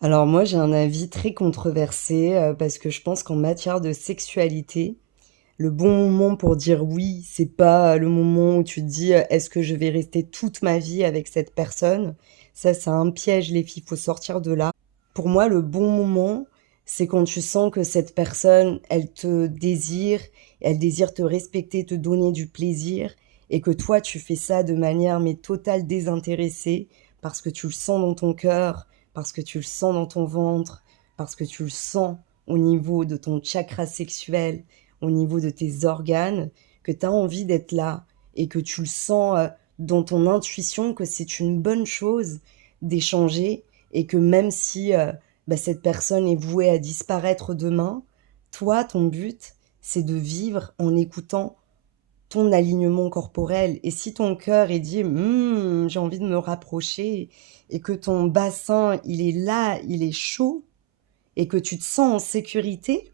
Alors moi, j'ai un avis très controversé, parce que je pense qu'en matière de sexualité, le bon moment pour dire oui, c'est pas le moment où tu te dis, «Est-ce que je vais rester toute ma vie avec cette personne?» Ça, c'est un piège les filles, faut sortir de là. Pour moi, le bon moment, c'est quand tu sens que cette personne, elle désire te respecter, te donner du plaisir et que toi, tu fais ça de manière mais totale désintéressée parce que tu le sens dans ton cœur, parce que tu le sens dans ton ventre, parce que tu le sens au niveau de ton chakra sexuel, au niveau de tes organes, que tu as envie d'être là et que tu le sens, dans ton intuition que c'est une bonne chose d'échanger et que même si, cette personne est vouée à disparaître demain, toi, ton but, c'est de vivre en écoutant ton alignement corporel et si ton cœur, est dit: J'ai envie de me rapprocher» et que ton bassin, il est là, il est chaud et que tu te sens en sécurité,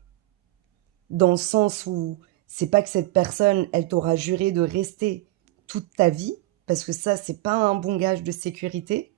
dans le sens où c'est pas que cette personne, elle t'aura juré de rester toute ta vie, parce que ça, c'est pas un bon gage de sécurité,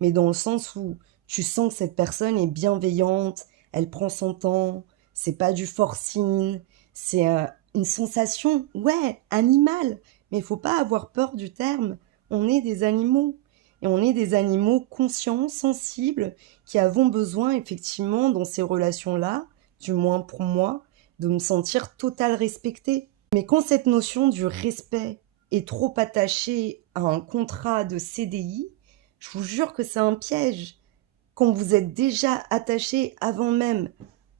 mais dans le sens où tu sens que cette personne est bienveillante, elle prend son temps, c'est pas du forcing, c'est, une sensation, ouais, animale, mais il faut pas avoir peur du terme. On est des animaux et on est des animaux conscients, sensibles, qui avons besoin effectivement dans ces relations-là, du moins pour moi, de me sentir total respectée. Mais quand cette notion du respect est trop attachée à un contrat de CDI, je vous jure que c'est un piège. Quand vous êtes déjà attaché avant même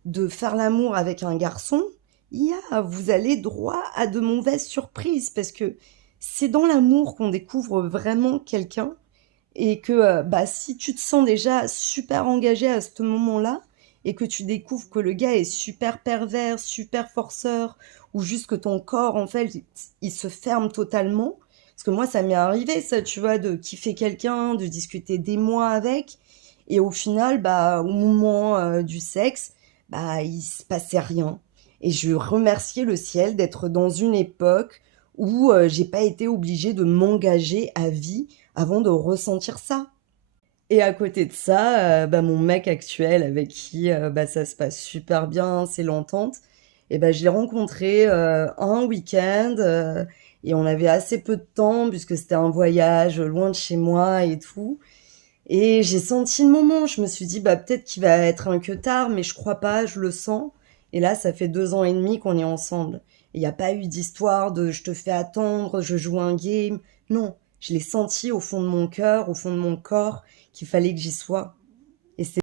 de faire l'amour avec un garçon, vous allez droit à de mauvaises surprises parce que c'est dans l'amour qu'on découvre vraiment quelqu'un et que, si tu te sens déjà super engagé à ce moment-là et que tu découvres que le gars est super pervers, super forceur ou juste que ton corps, en fait, il se ferme totalement. Parce que moi, ça m'est arrivé ça, tu vois, de kiffer quelqu'un, de discuter des mois avec et au final, au moment, du sexe, il se passait rien et je remerciais le ciel d'être dans une époque où, j'ai pas été obligée de m'engager à vie avant de ressentir ça. Et à côté de ça, mon mec actuel avec qui, ça se passe super bien, c'est l'entente et je l'ai rencontré, un week-end, et on avait assez peu de temps puisque c'était un voyage, loin de chez moi et tout et j'ai senti le moment. Je me suis dit: «Peut-être qu'il va être un queutard, mais je crois pas, je le sens» et là, ça fait 2 ans et demi qu'on est ensemble. Il y a pas eu d'histoire de: «Je te fais attendre, je joue un game». Non, je l'ai senti au fond de mon cœur, au fond de mon corps, qu'il fallait que j'y sois et c'est